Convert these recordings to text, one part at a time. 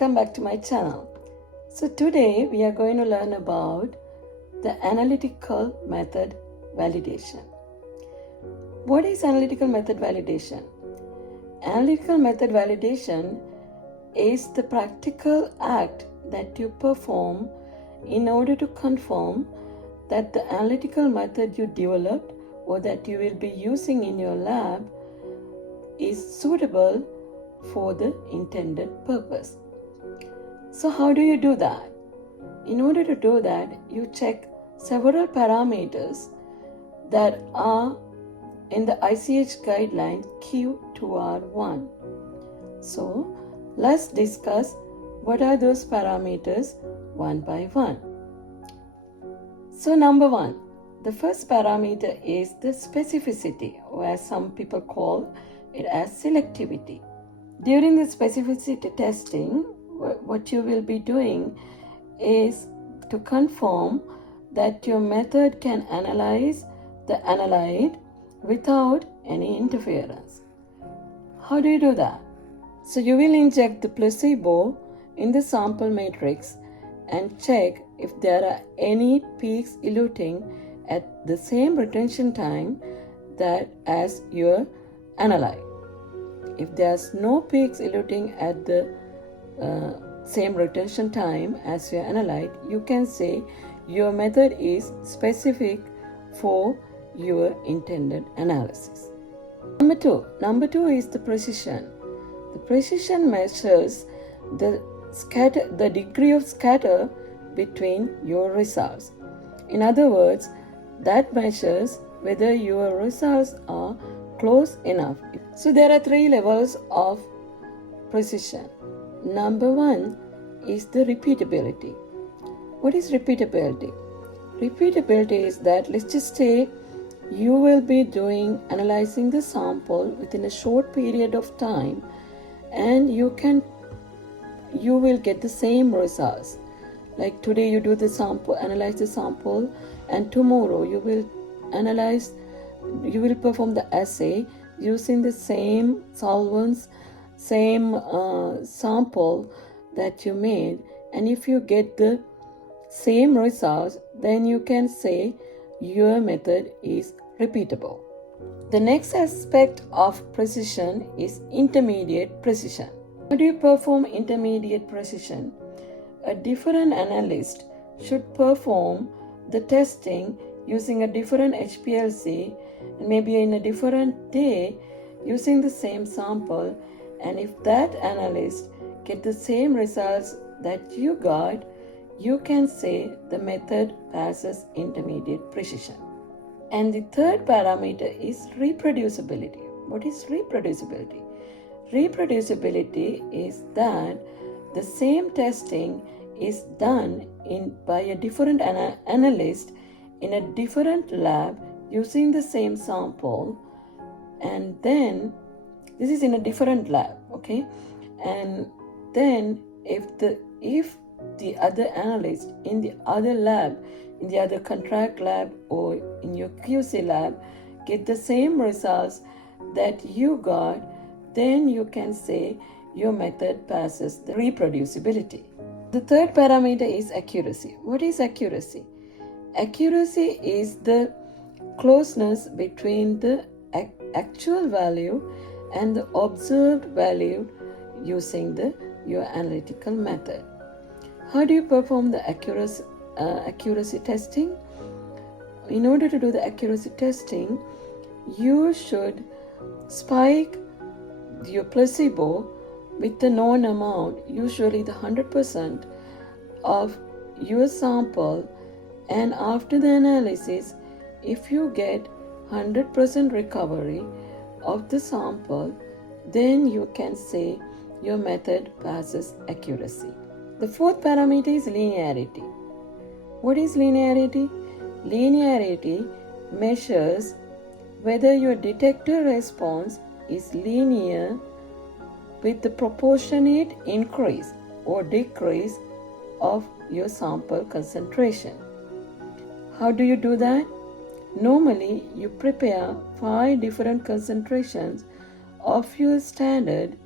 welcome back to my channel. So today we are going to learn about the analytical method validation. What is analytical method validation? Analytical method validation is the practical act that you perform in order to confirm that the analytical method you developed or that you will be using in your lab is suitable for the intended purpose. So how do you do that? In order to do that, you check several parameters that are in the ICH guideline Q2R1. So let's discuss what are those parameters one by one. So number one, the first parameter is the specificity, or as some people call it as selectivity. During the specificity testing, what you will be doing is to confirm that your method can analyze the analyte without any interference. How do you do that? So you will inject the placebo in the sample matrix and check if there are any peaks eluting at the same retention time that as your analyte. If there's no peaks eluting at the same retention time as your analyte, you can say your method is specific for your intended analysis. Number two is the precision. The precision measures the degree of scatter between your results. In other words, that measures whether your results are close enough. So there are three levels of precision. Number one is the repeatability. What is repeatability? Repeatability is that, let's just say you will be analyzing the sample within a short period of time, and you will get the same results. Like today you do the sample, analyze the sample, and tomorrow you will perform the assay using the same solvents, same sample that you made, and if you get the same results, then you can say your method is repeatable. The next aspect of precision is intermediate precision. How do you perform intermediate precision? A different analyst should perform the testing using a different HPLC, and maybe in a different day using the same sample, and if that analyst get the same results that you got, you can say the method passes intermediate precision. And the third parameter is reproducibility. What is reproducibility? Reproducibility is that the same testing is done by a different analyst in a different lab using the same sample, and then this is in a different lab, okay? And then if the other analyst in the other lab, in the other contract lab or in your QC lab get the same results that you got, then you can say your method passes the reproducibility. The third parameter is accuracy. What is accuracy? Accuracy is the closeness between the actual value and the observed value using your analytical method. How do you perform the accuracy testing? In order to do the accuracy testing, you should spike your placebo with the known amount, usually the 100% of your sample, and after the analysis, if you get 100% recovery of the sample, then you can say your method passes accuracy. The fourth parameter is linearity. What is linearity? Linearity measures whether your detector response is linear with the proportionate increase or decrease of your sample concentration. How do you do that? Normally, you prepare 5 different concentrations of your standard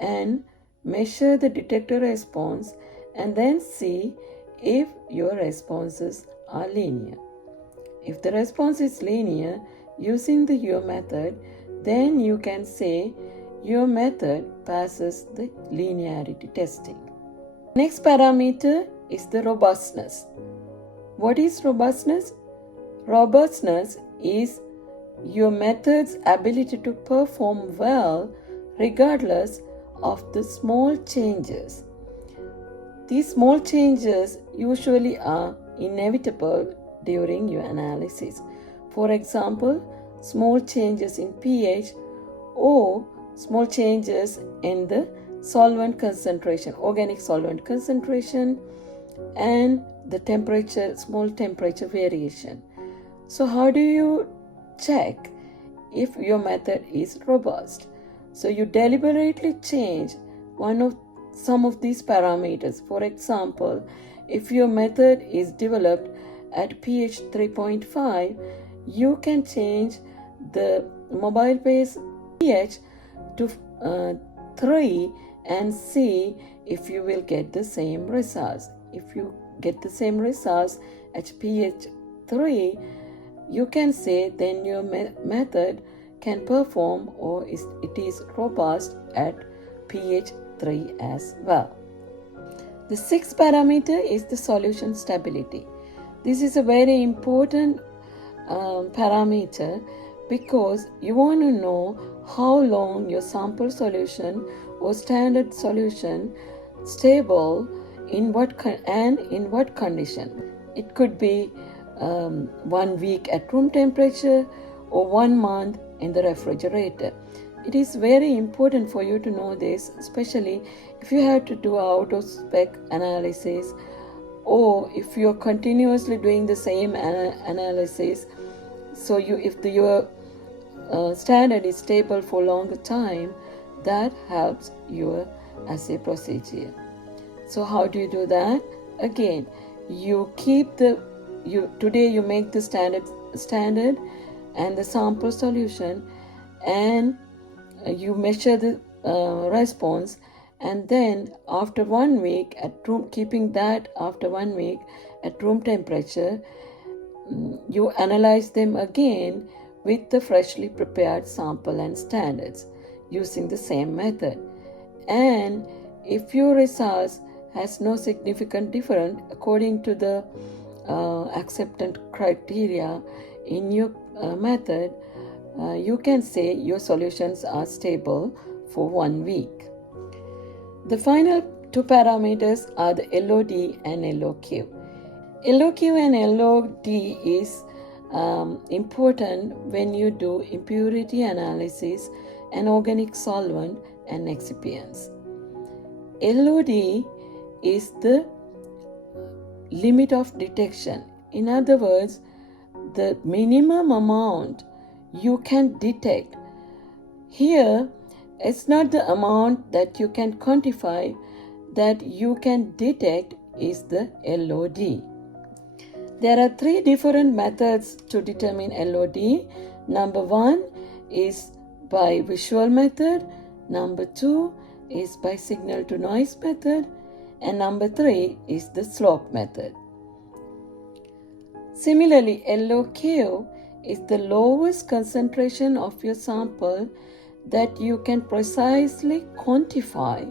and measure the detector response, and then see if your responses are linear. If the response is linear using the your method, then you can say your method passes the linearity testing. Next parameter is the robustness. What is robustness? Robustness is your method's ability to perform well regardless of the small changes. These small changes usually are inevitable during your analysis. For example, small changes in pH or small changes in the solvent concentration, organic solvent concentration, and the temperature, small temperature variation. So how do you check if your method is robust? So you deliberately change some of these parameters. For example, if your method is developed at pH 3.5, you can change the mobile phase pH to 3 and see if you will get the same results. If you get the same results at pH 3, you can say then your method can perform or it is robust at pH 3 as well. The sixth parameter is the solution stability. This is a very important parameter because you want to know how long your sample solution or standard solution stable in what condition. It could be 1 week at room temperature or 1 month in the refrigerator. It is very important for you to know this, especially if you have to do out of spec analysis or if you are continuously doing the same analysis. So if your standard is stable for longer time, that helps your assay procedure. So how do you do that? Again, you keep today you make the standard and the sample solution, and you measure the response, and then after 1 week keeping that after 1 week at room temperature, you analyze them again with the freshly prepared sample and standards using the same method. And if your results has no significant difference according to the acceptance criteria in your method, you can say your solutions are stable for 1 week. The final two parameters are the LOD and LOQ. LOQ and LOD is important when you do impurity analysis and organic solvent and excipients. LOD is the limit of detection. In other words, the minimum amount you can detect. Here, it's not the amount that you can quantify, that you can detect is the LOD. There are 3 different methods to determine LOD. Number 1 is by visual method, number 2 is by signal to noise method, and number 3 is the slope method. Similarly, LOQ is the lowest concentration of your sample that you can precisely quantify,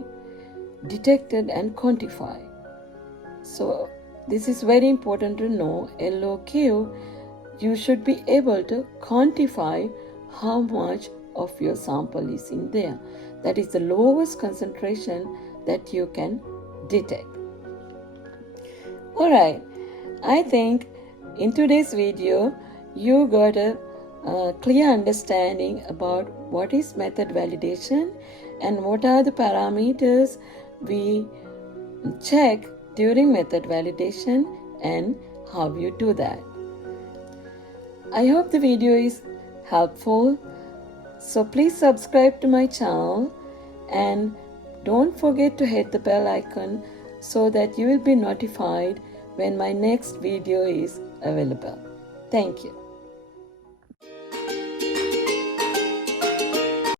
detected and quantify. So this is very important to know. LOQ, you should be able to quantify how much of your sample is in there. That is the lowest concentration that you can detect. Alright, I think in today's video you got a clear understanding about what is method validation and what are the parameters we check during method validation and how you do that. I hope the video is helpful. So please subscribe to my channel and don't forget to hit the bell icon so that you will be notified when my next video is available. Thank you.